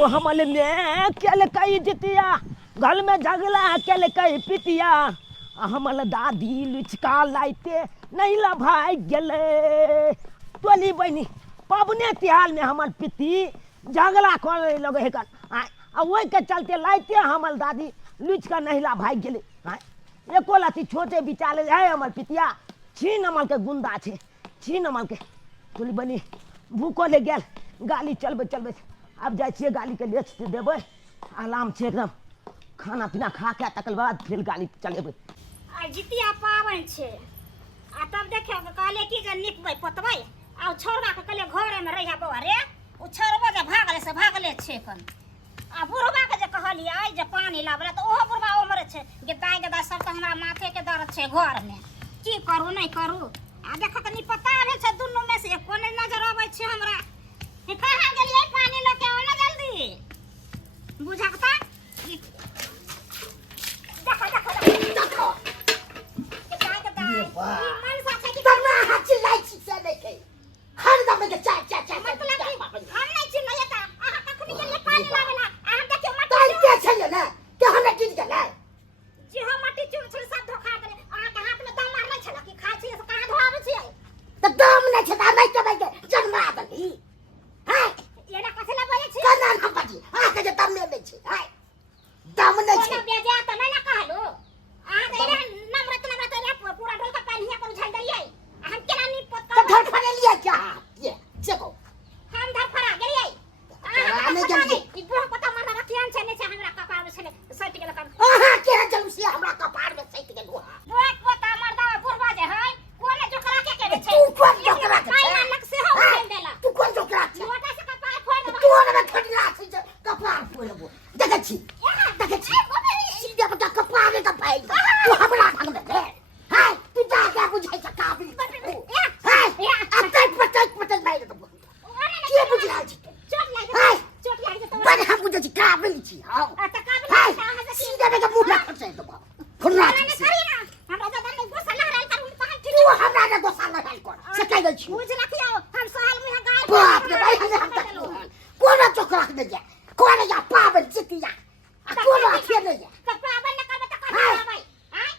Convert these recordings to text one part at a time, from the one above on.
ओ हमले में केल कई जितिया घर में झगला केल कई पितिया हमल दादी लुचका लाइते नहीं ला भाई गेले टोली बहनी पबने तिहार में हमर पिती झगला करे लगे है आ वही के चलते लाइते हमल दादी लुचका नहीं ला भाई गेले एको लाती छोटे बिचाले है हमर पितिया छीन हमल के गुंडा छे छीन हमल के टोली बहनी भूखो ले गेल गाली चलबे चलबे अब जाए छे गाली के लेच देवे आराम से एकदम खाना पीना खा के तकर बाद फिर गाड़ी चलेबे आ जितिया पावन छे आ तब देखे कहले की जे निपबै पोतबै आ छोरबा के कहले घरे में रहिया बौआ रे उ छोरबा जे भागले छे कन आ बुढ़बा के जे कहली आई जे पानी लाबला त ओहो बुढ़बा उमर छे जे दाई सब त हमरा माथे के दर्द छे घर में की करू नहीं करू आ देख त नहीं पता है छे दुनु में से कोने नजर आबै छे हमरा हे कहां गेलिए पानी लेके आओ ना जल्दी बुझाता देखो मन साथे की तब ना हाथ चिल्लाई से लेके हर दम के चाय हम नहीं चिल्लाया था आहा कखनी के ले पानी लावेला हम देखियो मत के छले ना के हम गिर गेला जी हम मट्टी चुन छल सब धोखा देले आहा के हाथ में दम मारले छला कि खाय छी कहां धोआबे छी त दम नहीं छता नहीं के जन्मा दली हां एना कसला बोले छी कना हम बाजी आ के दम में ले छी हाय दम नहीं छी बेजा त नहीं ना कहलो आ रे नम्रत रे पूरा ढोल का पानी हिया पर उछल दलिए हम केना नहीं पता धर फड़े लिया क्या ये देखो हम धर फड़ा गेलिए आ नहीं जल्दी ई बुढ़ पता माना रखियान छने से हमरा कपार में छले सट गेल काम आहा के जलूसी हमरा कपार में सट गेल बुढ़ पता मरदा बुढ़वा जे है कोने जोकरा के छे तू कौन जोकरा के छे नानक से हो खेल देला तू कौन जोकरा छे मोटा से कपार फोड़ दे तू ओने में खड़ला से कपार फोड़ दे देखे छी सीधे बता कपार का भाई तू हमरा भाग में दे हाय तू जा के बुझाई से काबिल हाय अब तक पटक भाई तो के बुझा छी चोट लागे तो बड़ हम बुझा छी काबिल छी हां त काबिल सीधे में मुंह ना फसे तो खुला हमरा दादा ने गोसा लहराल कर पहन ठीक तू हमरा ने गोसा लहराल कर से कह गई छी बुझ रखियो हम सोहल में गाय बाप रे भाई हम तक कोना चोक रख दे कोना या पावन चितिया कोना खेले या पावन न करबे त कर भाई हां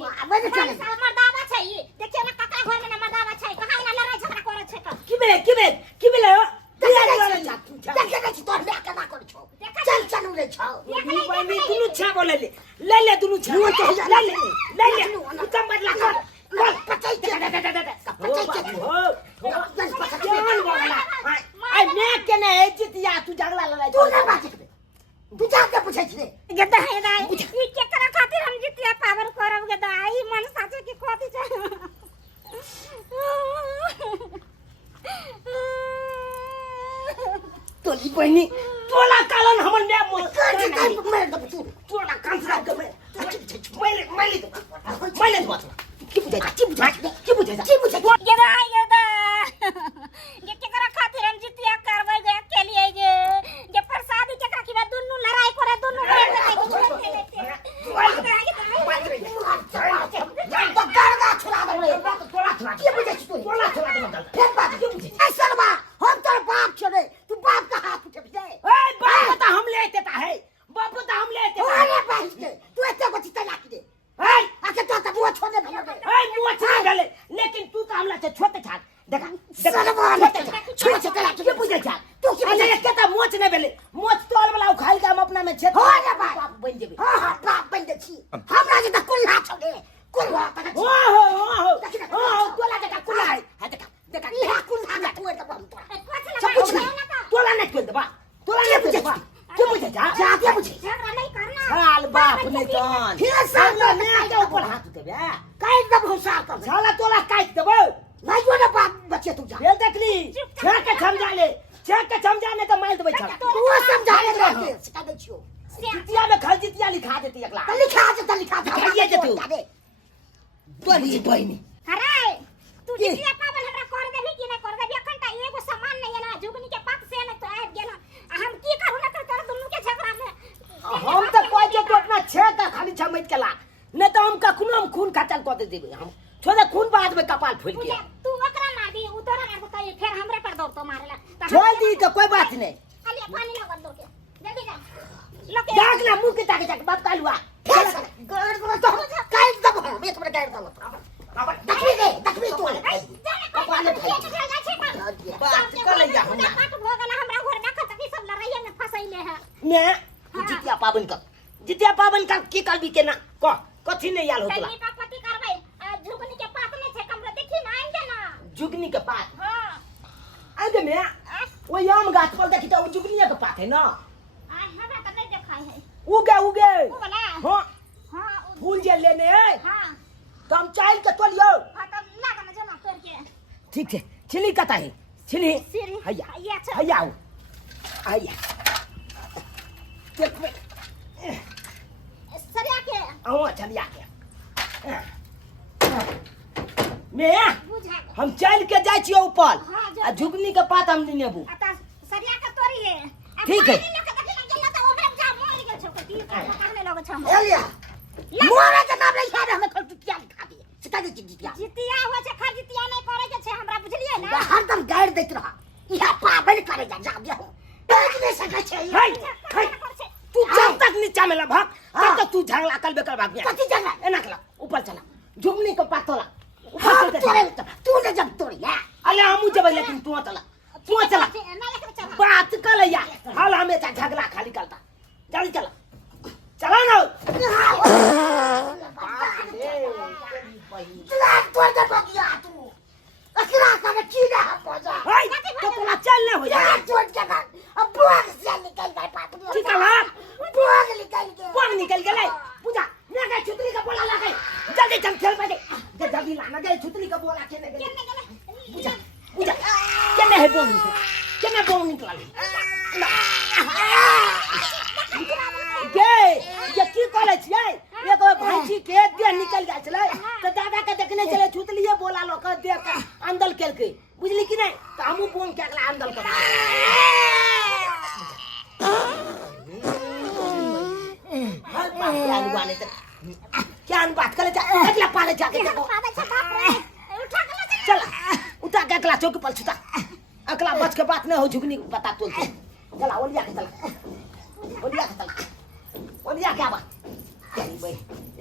पावन चले मर्दावा छै ये देखियो ना ककरा घर में मर्दावा छै कहां ना लड़ाई झगड़ा करे छै की बेले देखे छी तोर बे केना कर छौ चल चलू रे छौ भाई दुनु छा बोले ले दुनु छा ले तू कम बदला कर पचै आई मैं केने जितिया तू झगड़ा लड़ाई तू ना बात तू जाके पूछै छी गदा है दाई ई केकरा खातिर हम जितिया पावर करब गदा ई मन साचे की खोती छै तोली बहनी तोला कालन हमन में तोला कंसरा के मैले की बुझे गदा ये केकरा खातिर हम जितिया करबै गे के लिए ये प्रसादी केकरा की दुनु लड़ाई करे दुनु तो गरदा छुड़ा दे तोला की बुझे छी तोला छुड़ा दे फिर बात की बुझे ऐसा बा हम तोर बाप छे तू बाप का हाथ उठे दे ए बाप तो हम ले देता है बाप तो हम ले देता है अरे भाई तू ऐसे बची तलाक दे ए आके तो मुंह छोड़ने भले ए मुंह छोड़ गले लेकिन तू तो हमला से छोटे छाड़ देखा छोटे तलाक के बुझे छाड़ तू की बुझे केता मोच ने बेले मोच तोल वाला खाइल के हम अपना में छे हो जा बाप बन जेबे हां बाप बन दे छी हमरा जे त कुल्ला छोड़े कुल्ला ओ तोला देखा कुल्ला है देखा ये कुल्ला का तू तो हम तोला नहीं कर दबा तोला नहीं बुझे के बुझे जा के बुझे झगड़ा नहीं करना साल बाप नहीं जान फिर साल मैं के ऊपर हाथ देबे काई दब हुसा कर साला तोला काट देबो नहीं जो ना बाप बच्चे तू जा ये देखली छे के समझाने तो मार देबे छा तू समझा ले रे सिखा दे छियो जितिया में खल जितिया लिखा देती अगला लिखा दे ये जे तू तोली बहनी अरे तू जितिया पावन हमरा कर देबी कि नहीं कर देबी अखन त एगो सामान नहीं है ना जुगनी के पाक से न तो आब गेल हम की करू ना कर दुनु के झगड़ा में हम तो कोई जे तो अपना छे का खाली छमैत केला नहीं तो हम कखनो हम खून खतल कर देबे हम छोड़े खून बाद में कपाल फूल के तू ओकरा मार दी उ तोरा मार दे फिर हमरे पर दौड़ तो मारेला छोड़ दी तो कोई बात नहीं पानी लगा दो के जल्दी जा लोके जाग ना मुंह के ताके जाके बात कालुआ गड़ तो काई दब हम एक मिनट गड़ दब दखबी तू कपाले बात कर जा हम बात हो गेला हमरा घर देखत की सब लड़ाई में फसैले है ने जितिया पावन का की काल भी केना क कथि ने याल होतला कनी का पति करबै झुगनी के पात में छे कमरा देखी ना आइन ना जुगनी के पात हां आगे में वो याम गाछ पर देखी तो जुगनी के पात है ना आ हमरा त नहीं देखाई है उगे वो वाला हां हां फूल जे लेने है हां तो हम चाइल के तोलियो हां त लागा ना जमा करके ठीक है छिली कता है छिली सिरी हैया अच्छा हैया हैया देख में सरिया के आओ चलिया के मैं बुझा हम चल के जाय छियो ऊपर हाँ, जा। आ झुगनी के पात हम नहीं नेबू आता सरिया के तोरी है ठीक है। गेला त ओकरे जा मोर गेल छौ की कहने लगे छौ एलिया मोरे के नाम नहीं है हमें कल टिया खा दिए सिखा दे टिया जितिया हो छै खर जितिया नहीं करे के छै हमरा बुझलिए ना हरदम गाइड देत रहा यह पावन करे जा दिया देख नहीं सके छै हाय तू जब तक नीचा में लभक तब तक तू झगड़ा कर बेकर भाग गया कथि झगड़ा एना कला ऊपर चला झुगनी के पात तोला ऊपर चल तू ने जब तोड़ी है अरे हमू जब लेकिन तू चला बात कर या हाल हमें झगड़ा खाली करता जल्दी चला चला ना तोड़ दे बगिया तू अकरा का कीड़ा पहुंचा हाय तो तोला चल ले हो जा छोड़ के अब बुआग से निकल गए पाप ठीक है बुआग निकल गए पूजा ना गए छुतली का बोला लगे जल्दी चल खेल पे दे जल्दी लाना गए छुतली का बोला खेलने गए पूजा पूजा केने है बोंग निकला ये की कॉलेज है ये तो भांजी के दे निकल जाय छले तो दादा के देखने चले छुतलिए बोला लो कर दे के अंदल केल के बुझली कि नहीं तो हमू बोन के अगला अंदल कर हर बात यार वाले तक क्या बात करे जा अगला पाले जाके देखो चल उठा के अगला चौक पर छुटा अगला बच के बात नहीं हो झुगनी पता तोल के चला ओलिया के चला ओलिया क्या बात चली भाई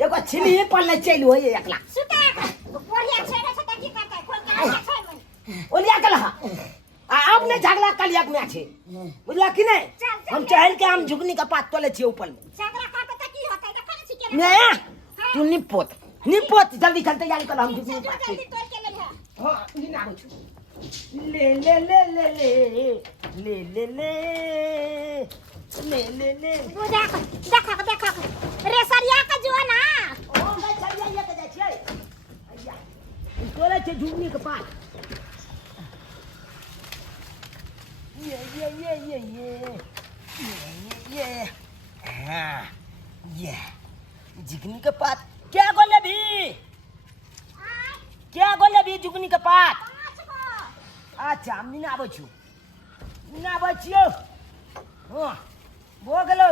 एगो छिनी पल्ले चल हो ये अगला सुता बढ़िया छेड़े छता की करता खोल के आ छै ओलिया के लहा अब ने झगड़ा कलिया में আছে बुझला कि नहीं हम चहल के हम झुगनी का पात तोले छी ऊपर में झगड़ा करता त की होता है देखा छी के मैं तू निपोत जल्दी चल तैयारी कर हम झुगनी पात जल्दी तोड़ के ले हां नी ना हो ले ले ले ले ले ले ले ले ले वो देखा रे सरिया का जो ना ओ मैं चल जाइए के जाय छै भैया तोरे छै झुगनी के पात ये हाँ ये झुगनी के पात क्या बोले भी झुगनी के पात अच्छा हम नहीं आबै छु ना आबै छियो हां भो गेलो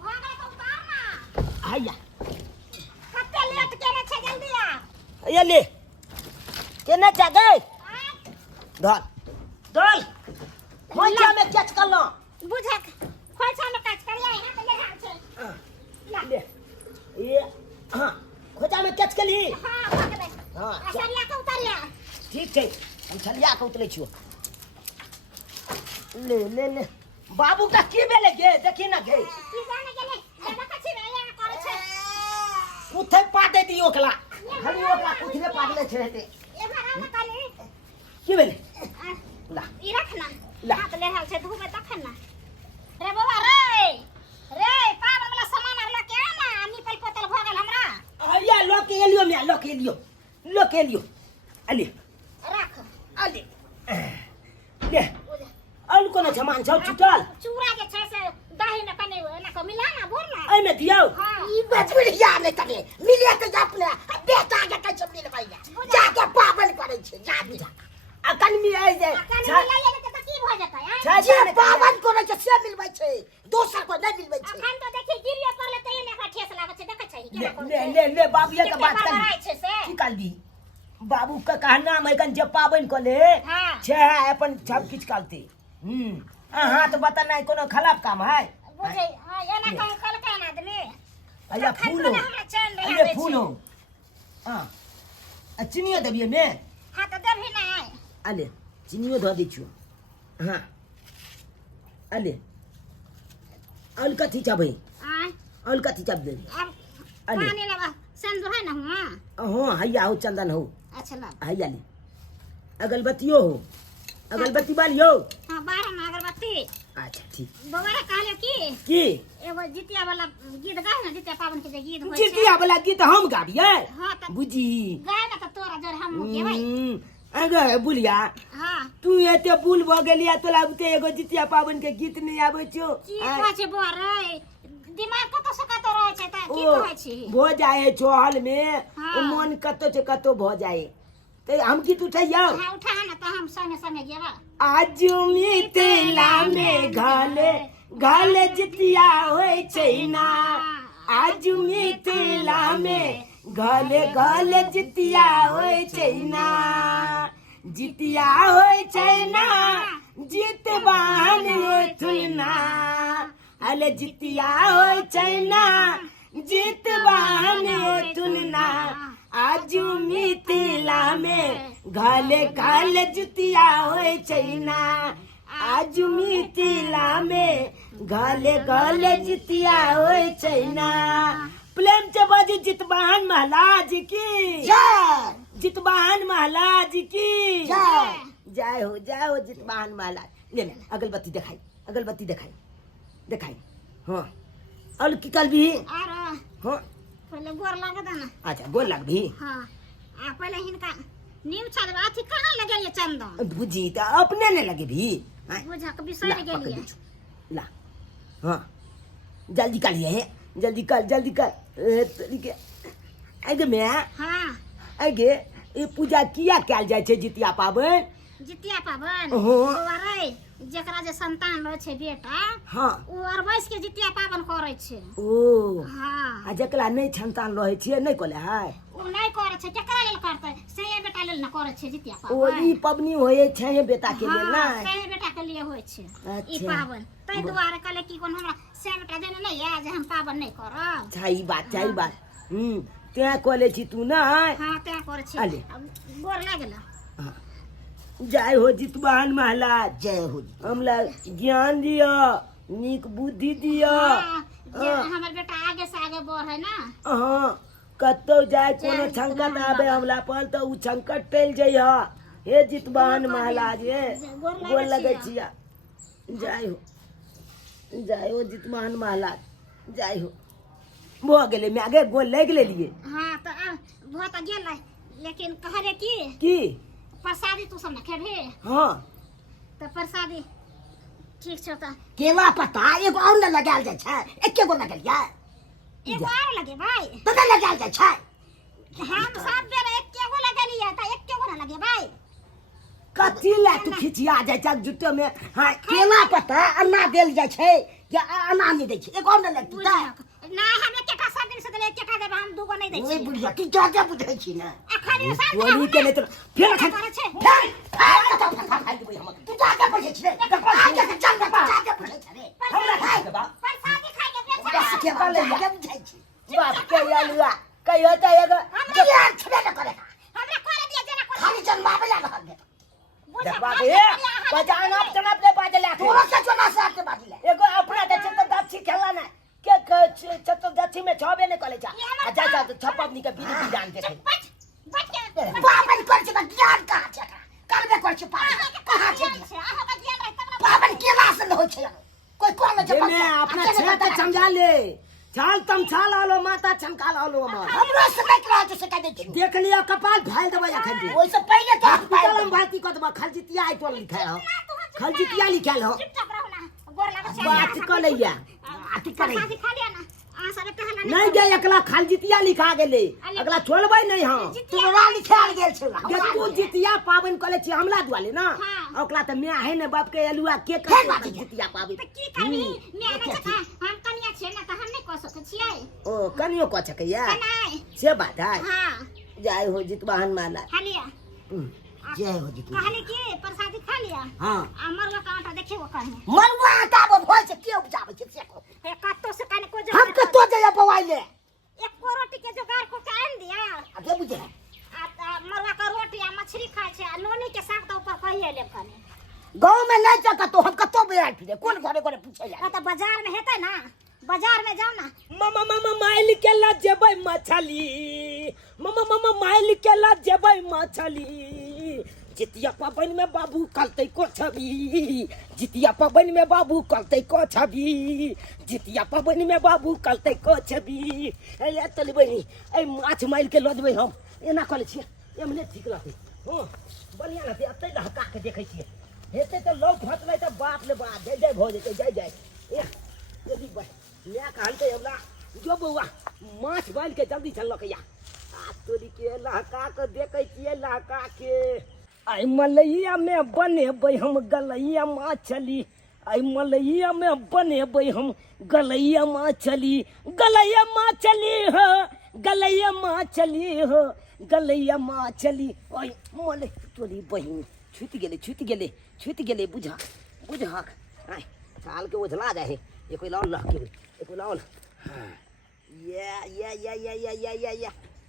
भागे तो उतार ना हैया कते लेट केने छै जल्दी आ ये ले केना जागे धर खोइछा में कैच कर लो बुझा खोइछा में काट करिया यहां पे ले आ छै ले ये हां खोइछा में कैच कर ली हां भागे हां सरिया का उतारिया ठीक छै हम छलिया के उतरै छियो ले बाबू का की भेले गे देखी ना गे की जाने गेले देखा छी रे यहां करे छै कुथे पाटे दियो ओकला खाली ओकला कुथे पाटले छै हेते ए भरा में काली की भेले ला ई रख ना ला। हाथ ले हाल छै धूबे तखन ना रे बाबा रे पावन वाला सामान आर लेके आ ना निपल पोतल भ गेल हमरा आया लोके एलियो मैं लोके एलियो अली रख अली ले अल कोनो सामान छ छुटल चूड़ा जे छै से दही में कने ना को मिला ना बोल ना एमे दियो हां ई बचबिया ने तने मिलिया के अपने बेटा के कछ मिल भाई जाके पावन करे छै जा बुझा अकन मी आइ जे कने मिला ये त की भ जतै छै जे पावन करे छै से मिलबै छै दोसर को नहीं मिलबै छै अखन तो देखि गिरिया पर ले तई ने का ठेस लागै छै देखै छै केना करै ले ले बाबूया के बात कर कराय छै से की काल दी बाबू का कहना मैं कन जे पावन को ले हां छै अपन सब किछ कालते हाथ बता नहीं कोनो खराब काम है बुझे हां एना कहीं कल का ना आदमी अया फूल हो हमरा चैन रे अया फूल हो हां चीनियो देबिए में हां तो देबही ना अले चीनियो धो दै छियो हां अले और कथी चाबे आय और कथी चाब दे अब अले पानी लेबा सिंदूर है ना हुआ हां हैया हो चंदन हो अच्छा ला हैया ले अगरबत्तियो हो अगरबत्ती बालियो हां 12 में अगरबत्ती अच्छा ठीक बगैर कहले की एगो जितिया वाला गीत गाय ना जितिया पावन के जे गीत होय जितिया वाला गीत हम गाबिए हां त बुझी गाय ना त तोरा जोर हम गेबै अगे बुलिया हां तू एते बुल भ गेलिया तोला बुते एगो जितिया पावन के गीत नहीं आबै छो की कहै छै बोरे दिमाग कत से कत रहै छै त की कहै छी भो जाए चहल में हाँ। मन कतो से कतो भ जाए ते हम की तू उठैया हां उठा ना त हम संगे संगे गेबा आज मिथिला में घाले घाले जितिया होय छै ना आज मिथिला में घाले घाले जितिया होय छै ना जितिया होय छै ना जितबान ओठुना अले जितिया होय छै ना जितबान ओठुना आज मिथिला में घाले घाले जितिया होय छै ना आज मिथिला में घाले घाले जितिया होय छै ना प्रेम से बाजू जितवाहन महाराज की जय जितवाहन महाराज की जय जय हो जितवाहन महाराज ले ले अगरबत्ती दिखाई अगरबत्ती दिखाई दिखाई हाँ और की कल भी आर हाँ पहले गोर लागे दा ना अच्छा गोल लग भी हां आ पहले हिनका नीम छाल अथी कहां लगे ये चंदन बुझी तो अपने ने लगे भी हाँ? बुझा के ला, बिसर पकड़ गेलिए दे छो। ला हाँ जल्दी कर लिए जल्दी कर तरीके आगे मैं हां आगे ये पूजा किया कैल जाय छे जितिया पावन जितिया पावन हाँ। ओरे जेकरा जे संतान रहे छे बेटा हाँ ओ अरबैस के जितिया पावन करे छे ओ हां आ जकरा नहीं संतान रहे छे नहीं कोले है ओ नहीं करे छे केकरा लेल करते से बेटा लेल न करे छे जितिया ओ पावन ई पबनी होए छे बेटा के लेल ना से बेटा के लिए होय छे ई अच्छा। पावन तै दुआरे कहले की कोन हमरा से बेटा देने नहीं है जे हम पावन नहीं करब सही बात ते कोले छी तू ना हां ते करे छे अले। गोर लागल हाँ। जय हो जितवाहन महाराज जय हो हमला ज्ञान दियो नीक बुद्धि दियो जे हमर बेटा आगे से आगे बढ़े ना हाँ कतो जाए कोनो संकट आवे हमला पर तो उ संकट टल जइह हे जितवाहन महाराज हे गोल लगे छिया जय हो जितवाहन महाराज जय हो भो गेले मैं आगे गोल लग लेलिए हां तो बहुत गेल लेकिन कहरे की प्रसादी तू सब न खेबे हाँ तो प्रसादी ठीक छ त केला पत्ता एगो और न लगाल जाय छै एके गो लगलिया एगो और लगे भाई तो न लगाल जाय छै हम सब बेर एके गो लगलिए त एके गो न लगे भाई कथी ला तू खिचिया जाय छ जुट्टे में हां केला पत्ता अन्ना देल जाय छै या अन्ना नहीं दै छै एगो और न लगतै ना हम एकेटा सब दिन से एकेटा देब हम दूगो नहीं दै ओए छी बुढ़िया तू जाके बुझै छी ना अखनी साथ बोली के नहीं तो फिर खा करे छे तू जाके बुझै छी रे आगे से चल जाके बुझै छी रे हमरा खाए के बा प्रसादी खाए के बेच बस के बात जाके बुझै छी बाप के यालुआ कहियो त एगो दिया छबे न करे हमरा करे दिया जना करे खाली जन्मावे ला रहल दे देखबा के पहचान आप तना अपने बाजला के तोरा से चोना से आके बाजिले एगो अपना दे छ त दाछी खेला ना के चतुर्दशी में छबे नहीं कले जा आ जा जा छपनी के बीड़ी जान के बच के पावन कर छै त ज्ञान कहाँ छै करबे कर छै पावन कहाँ छै आहा का ज्ञान रहे तब पावन केला से न होइ छै कोई कोन छै जे मैं अपना छेत समझा ले चाल तम छाल आलो माता चमकाल आलो हमर हमरो से नहीं रहा तो से कह दे छी देख लियो कपाल फाल देबे अखन दे ओइ से पहले तो हॉस्पिटल में भर्ती कर देबे खलजितिया आई तो लिखा हो खलजितिया लिखल हो चुपचाप रहो ना गोर लगे छे बात कर लिया आती करे प्रसादी खा लिया ना आ सब कहला नहीं गए अगला खलजितिया लिखा गेले अगला छोड़बै नहीं हम तोरा लिखाल गेल छै देखू जितिया पावन कले छी हमला दुआले ना हाँ। ओकला त मैं है ने बाप के एलुआ के फेर कर बाजी। जितिया पावन त की करबी मैं ना छका हम कनिया छे ना त हम नहीं क सकै छियै ओ कनियो क छकैया नहीं से बात है हां जय हो जितवाहन माला हालिया जय हो जी कहले कि प्रसादी खा लिया हां मरुआ का आटा देखियो कहीं मरुआ आटा भोज से के उपजावे छै से को ए कत्तो से कने को हम कतो जया पवाइले एक को रोटी के जुगाड़ को कान दिया आगे बुझे आ मरुआ का रोटी आ मछली खाए छे आ नोनी के साग तो ऊपर कहिए ले कने गांव में नहीं चका तो हम कतो बेरा फिरे कोन घरे घरे पूछे जा तो बाजार में हेतै ना बाजार में जाओ ना मामा मामा माइल के ला जेबै मछली मामा मामा माइल के ला जेबै मछली जितिया पाबन में बाबू कलतै को छबी जितिया पाबन में बाबू कलतै को छबी जितिया पाबन में बाबू कलतै को छबी ए तली बनी ए माछ माइल के ल देबै हम एना कले छियै एमने ठीक रहतै हो बढ़िया रहतै अतै हका के देखै छियै हेतै त लोग फटलै त बाप ले बाप जय जय भ जेतै जय जय ए जल्दी बढ़ ले कहलकै हमरा जो बौआ माछ बाल के जल्दी चल लकैया आ तोरी के लहका के देखै छियै लहका के आई मलैया में बनेबै हम गलैया मछली आई मलैया में बनेबै हम गलैया मछली गलैया मछली हो गलैया मछली हो गलैया मछली ओय मले तोरी बहिन छुट गेले बुझा बुझा आई साल के ओझला जाए ये कोई लाओ लह के ये कोई लाओ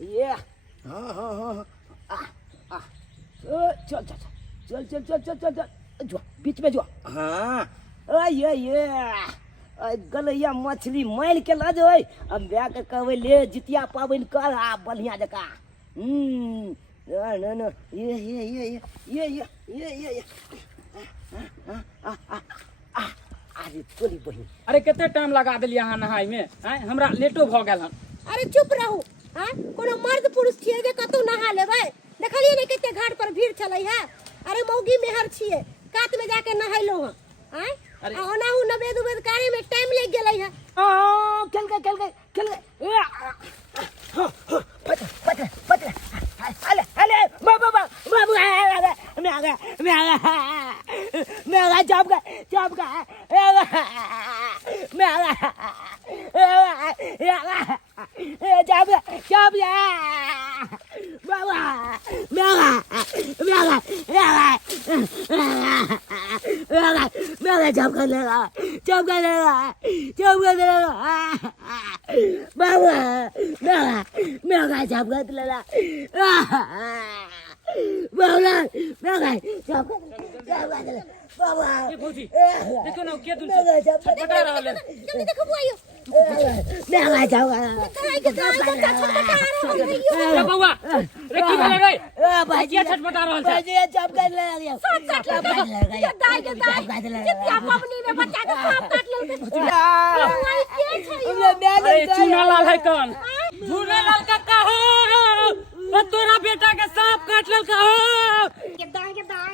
ये हाँ आ चल चल चल चल चल चल चल चल जो बीच में जो हाँ ये गलैया मछली माइल के ला जो अब ब्याह के कहबै ले जितिया पाबनि कर आ बढ़िया जका न ये अरे तोरी बहिन अरे कते टाइम लगा देलिए अहाँ नहाय में हैं हमरा लेटो भ गेल हन अरे चुप रहू हां कोनो मर्द पुरुष छिए के कतौ नहा लेबै देखलिए ने कते घाट पर भीड़ चलै है अरे मौगी मेहर छिए कात में जाके नहाइलो हन हैं ओनाहु नवेद उवेद कार्य में टाइम लग गेलै है चल गए पट अले बाबा बाबू मैं आ गया जब गया मैं जब बाबा मैं जब कर लेगा बाबा मैं जब कर लेगा बाबा ए भौजी देखो ना के दूर से छटपटा रहल है जल्दी देखो बुआइयो मैं जाऊंगा ए बौआ रे की भेलै रे भाई किया छटपटा रहल छै भाई जब कर ले जितिया पबनी में बच्चा के सांप काट लेलकै अरे चूना लाल है कौन चूना लाल का कहो तोरा बेटा के सांप काट लेलकै हो के दाई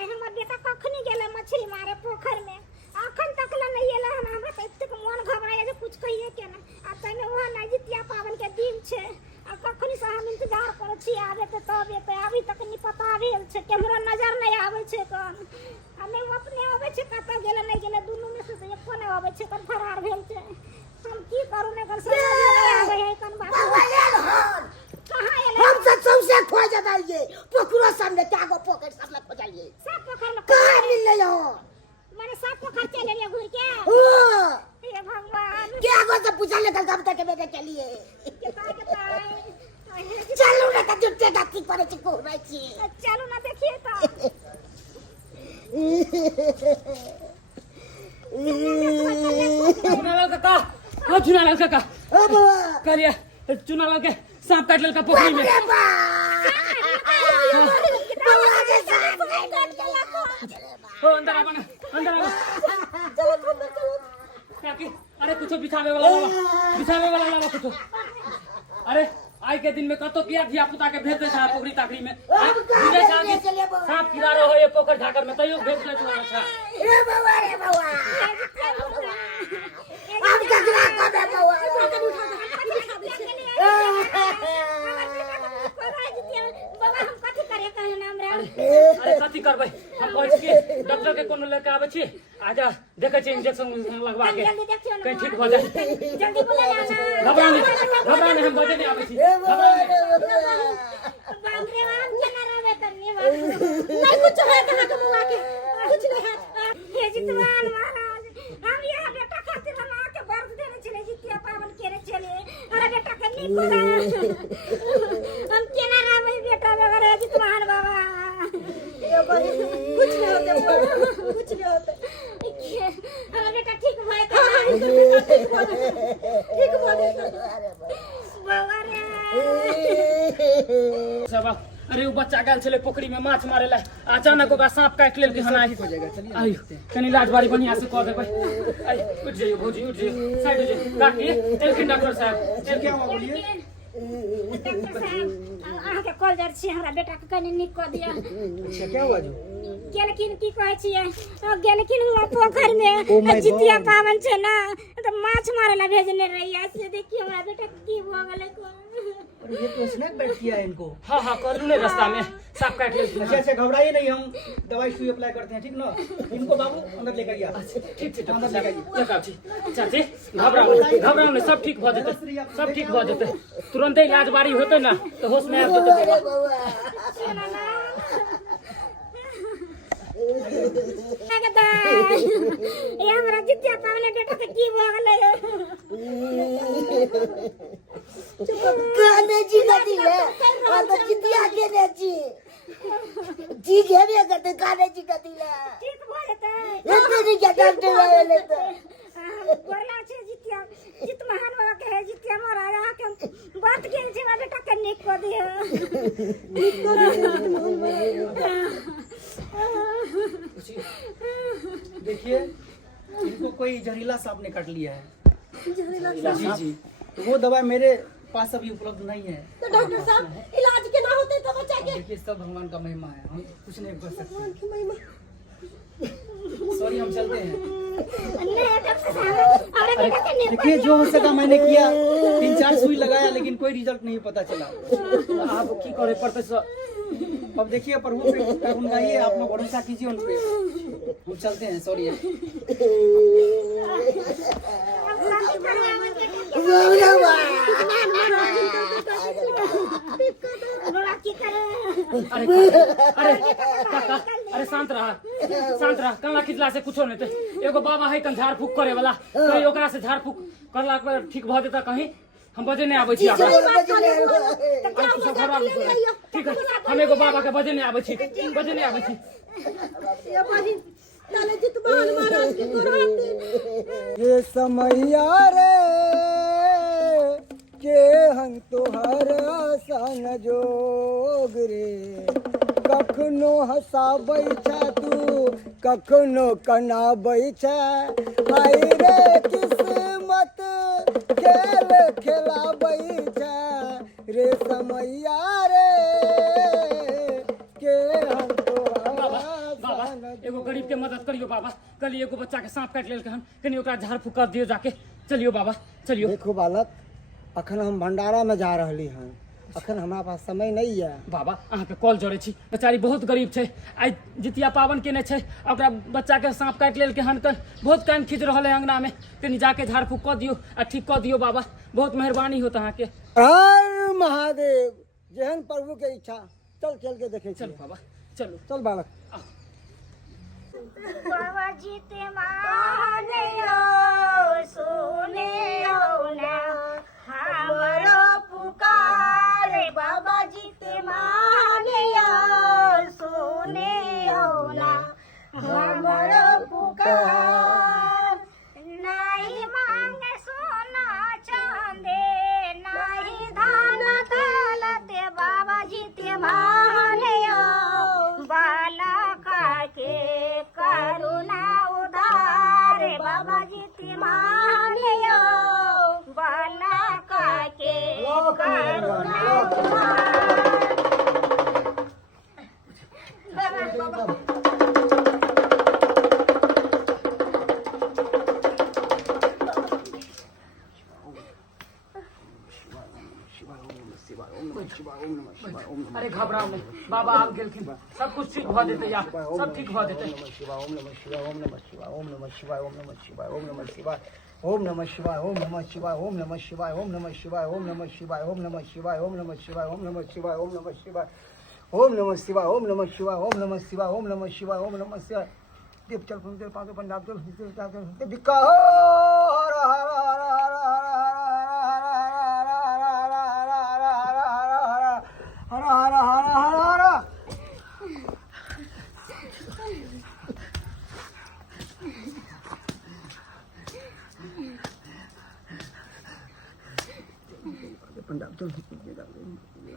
हमर बेटा कखनी गेले मछली मारे पोखर में अखन तक ल नहीं एला हमरा त इतक मन घबराए जे कुछ कहिए के ना आ तने ओहा ना जितिया पावन के दिन छे आ कखनी से हम इंतजार करै छी आबे त तब एते अभी तक नहीं पता भेल छे कैमरा नजर नहीं आवे छे कौन हमें अपने आवे छे कत गेले नहीं गेले दुनु में से एको नहीं आवे छे कन फरार भेल छे हम की करू ने कर समझ नहीं आवे है कन बात कहां एले हम सब सबसे खो जाइए पोखरो सामने कागो पोखर सामने खो जाइए सब पोखर में कहां मिल ले हो माने सब पोखर चले ले घूर के ओ हे भगवान क्या को से पूछा ले कल तक बेटे चलिए के चलो ना त जुटे गाती करे छी को भाई छी चलो ना देखिए तो चूना लाल का ओ चूना लाल का ओ बाबा करिया चूना लाल के सांप काट लेलकै पोखरी में ओ अंदर आ क्या की अरे कुछ बिछावे वाला लावा कुछ अरे आज के दिन में कतो किया धिया पुता के भेज दे छा पोखरी ताकरी में सांप कीड़ा रहो ये पोखर झाकर में तइयो भेज ले छा ए बाबा रे बाबा हम ककरा को दे बाबा बाबा हम कथि करे कहे नाम रे अरे कथि करबै हम कहै छी डॉक्टर के कोनो लेके आबै छी आजा देखे छी इंजेक्शन लगवा के कहीं ठीक हो जाए जल्दी बोला ना घबरा नहीं हम बजे नहीं आबै छी बाप रे बाप केना रहबे करनी है नहीं कुछ है कहां के मुंह आके कुछ नहीं है हे जितवान महाराज हम यहाँ बेटा खातिर हम आके वर्द देने चले जितिया पावन केरे चले अरे बेटा कन्नी खुदा हम केना राम बेटा वगैरह जितवान बाबा कुछ नहीं होते कुछ नहीं होते हमारा बेटा ठीक हुआ ठीक बात है बाबा रे सब अरे वो बच्चा गल चले पोखरी में माछ मारे ला अचानक ओकरा सांप काट लेल के हना हो जाएगा चलिए आइयो कनी इलाज बारी बढ़िया से कर देबै आई उठ जाइए भौजी उठ जाइए साइड हो जाइए काकी एलखिन डॉक्टर साहब क्या हुआ बोलिए डॉक्टर साहब अहाँ के कॉल जर छी हमरा बेटा के कनी निक क दिया अच्छा क्या हुआ जो गेलखिन की कहै छियै गेलखिन हुआ पोखर में जितिया पावन छै ना तो माछ मारे ला भेजने रहिया से देखिए हमरा बेटा की हो गेलै ये तो स्नैक बैठ किया है इनको। हाँ हाँ कर लूँ रास्ता में सांप काट ले अच्छा घबराइए नहीं, हम दवाई सुई अप्लाई करते हैं, ठीक ना। इनको बाबू अंदर लेकर आइए। ठीक ठीक अंदर लेकर चाची घबराओ नहीं सब ठीक हो जाते सब ठीक हो जाते तुरंत इलाज बारी होते ना तो होश में आ जाते ये हमरा जितिया पावन बेटा के की हो गेलै गाने जी गति है और तो जितिया के ने जी घेरे करते गाने जी गति है ठीक हो जेतै इतने नहीं क्या डॉक्टर आए ले तो बोला छे जितिया जित महान बाबा के है जितिया महाराज के बात के छे बेटा के निक को दियो देखिए इनको कोई जहरीला सांप ने काट लिया है। जी जी, तो वो दवा मेरे पास अभी उपलब्ध नहीं है। तो डॉक्टर साहब इलाज के ना होते तो बचा के देखिए सब भगवान का महिमा है, हम कुछ नहीं कर सकते। भगवान की महिमा सॉरी, हम चलते हैं। नहीं डॉक्टर साहब हमरा बेटा के निक देखिए जो हो सका मैंने किया, 3-4 सुई लगाया लेकिन कोई रिजल्ट नहीं पता चला। आप की करे पड़ते अब देखिए प्रभु पे उनकाइए, आप लोग भरोसा कीजिए उन पे। हम चलते हैं, सॉरी। अरे शांत रहा कला खिचला से कुछो नहीं थे। एगो बाबा है कन झाड़ फूक करे वाला, कोई ओकरा से झाड़ फूक करला पर ठीक भ जेता कहीं हम बजे नहीं आबै छी। ठीक है, हम एगो बाबा के बजे नहीं आबै छी। ये समैया रे के हम तोहर संग जोग रे, कखनो हंसाबै छै तू कखनो कनाबै छै, आई रे किस्मत खेल खेलाबै छै रे समैया रे के हम बाबा एगो गरीब के मदद करियो बाबा। कल एगो बच्चा के सांप काट लेलकै हन, कनी ओकरा झाड़ फूक कर दियो जाके। चलियो बाबा चलियो। देखो बालक, अखन हम भंडारा में जा रहली हन, अखन हमरा पास समय नहीं है। बाबा अहाँ के कॉल जोड़े छी, बेचारी बहुत गरीब छै, आई जितिया पावन केने छै, ओकरा बच्चा के सांप काट लेलकै हन, कल बहुत कान खींच रहल है अंगना में, कनी जाके झाड़ फूक कर दियो आ ठीक कर दियो बाबा, बहुत मेहरबानी होत अहाँ के। हर महादेव, जेहन प्रभु के इच्छा। चल के देखे चलो बाबा चलो। चल बालक। बाबा जीते मानियो सुने ना हमरो पुकारे, बाबा जीते मानियो सुने ना हमरो पुकार, नहीं मांगे सोना चांदी नहीं धान दौलत, बाबा जीते मानियो बालका के करुणा उदार, बाबा जीते मानियो बालका के करुणा उदार। अरे घबराओ नहीं, बाबा आप गेलखिन, सब कुछ ठीक भ जेतै यार, सब ठीक भ जेतै। ओम नमः शिवाय, ओम नमः शिवाय, ओम नमः शिवाय, ओम नमः शिवाय, ओम नमः शिवाय, ओम नमः शिवाय, ओम नमः शिवाय, ओम नमः शिवाय, ओम नमः शिवाय, ओम नमः शिवाय, ओम नमः शिवाय, ओम नमः शिवाय, ओम नमः शिवाय, ओम नमः शिवाय, ओम नमः शिवाय, ओम नमः शिवाय ओम नमः शिवाय ओम नमः शिवाय ओम नमः शिवाय ओम नमः शिवाय दीप चल चल पाँच पंजाब चल बिका पंजाब चल चल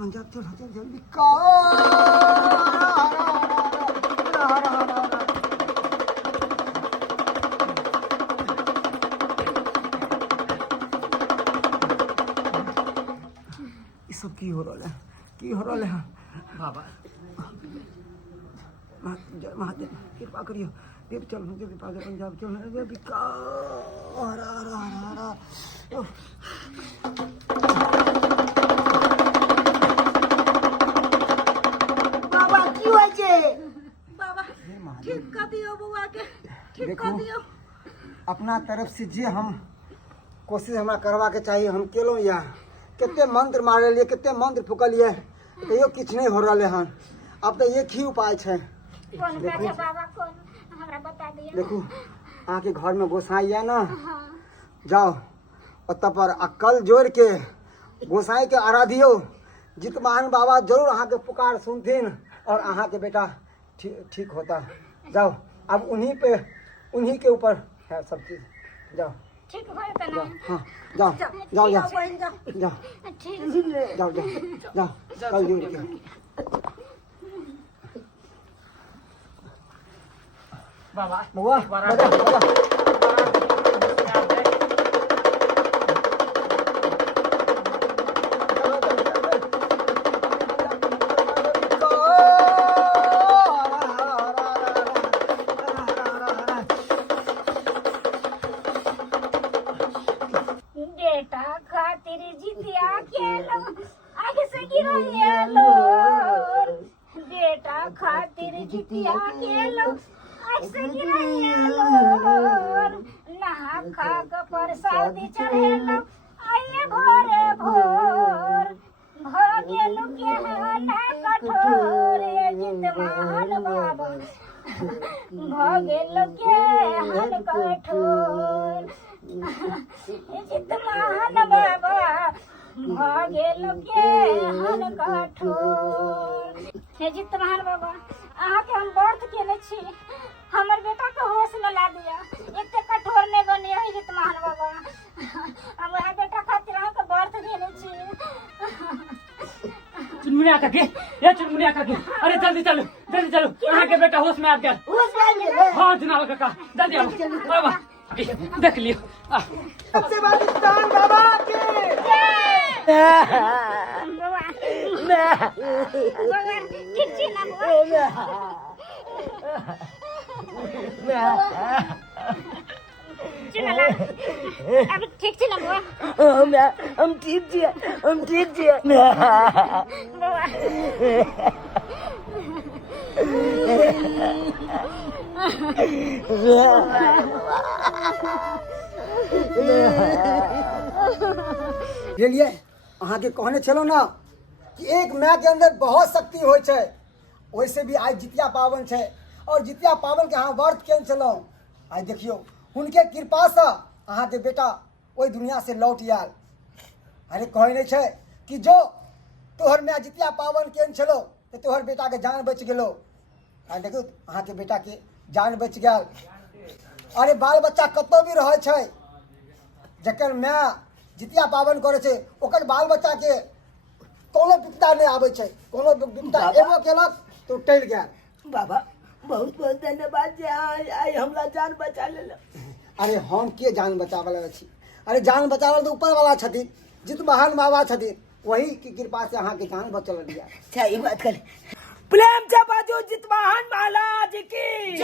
पंजाब चल चल चल ये सब की हो रहा है बाबा महादेव कृपा करियो देव चल पंजाब चल बिका बाबा की होइ छै बाबा ठीक कर दियो बुआ के ठीक कर दियो अपना तरफ से जे हम कोशिश हमरा करवा के चाहिए हम केलहुँ या कते मंत्र मारलिए कते मंत्र फूकलिए तैयो किछु नहीं हो रहा हन अब तो एक ही उपाय है कौन बाबा कौन हमरा बता दिया देखू अहाँ के घर में गोसाई है ना जाओ ओतऽ पर अक्कल जोड़ के गोसाई के आराधियो जितमान बाबा जरूर अहाँ के पुकार सुनथिन और अहाँ के बेटा ठीक होता जाओ अब उन्हीं के ऊपर है सब चीज जाओ ठीक होय त ना हाँ जाओ जाओ जाओ बहन जा जाओ ठीक जाओ जाओ जाओ कल जोड़ के बाबा बुआ बजा बेटा खातिर जितिया केलो आगे से गिरलो बेटा खातिर जितिया केलो आगे से गिरलो नहा खा के प्रसाद चढ़ेलो आइए भोरे भोर भ गेलु केहन कठोर जितमान बाबा भ गेलु केहन कठोर जितमान बाबा भगेल केहन कठोर हे जितमान बाबा अहाँ के हम व्रत केने छी हमर बेटा के होश में ला दिया एते कठोर नहीं बने है जितमान बाबा हम वह बेटा खातिर अहाँ के व्रत केने छी चुनमुनिया काकी ये चुनमुनिया काकी अरे जल्दी चलो अहाँ के बेटा होश में आ गया हाँ जनाब काका जल्दी आओ बाबा देख लियो सबसे बड़ी स्थान बाबा के बाबा ठीक छी ना बाबा चला अब ठीक छी ना बाबा हम ठीक छियै बाबा लिए अहाँ के कहने छलो ना कि एक माय के अंदर बहुत शक्ति होइ छै वैसे भी आज जितिया पावन छै और जितिया पावन के अहाँ व्रत केने छलो आज देखियो हुनके कृपा से अहाँ के बेटा ओई दुनिया से लौट आयल अरे कहै नहीं छै कि जो तोहर माय जितिया पावन केने छलो तो तोहर बेटा के जान बच गेलो आ देखियो अहाँ के बेटा के जान बच गया अरे बाल बच्चा कतौ भी रहे छै जकर माय जितिया पावन करे छै ओकर बाल बच्चा के कोनो विपदा नहीं आवे छै कोनो विपदा एगो केलक तो टल गया बाबा बहुत बहुत धन्यवाद जे आई हमरा जान बचा लेला अरे हम के जान बचावे लगे छी अरे जान बचावल तो ऊपर वाला छथिन, जित महान बाबा छथिन, वही की कृपा से अहाँ के जान बचल दिया। अच्छा ये बात कर प्रेम से बाजू जितवाहन महाराज की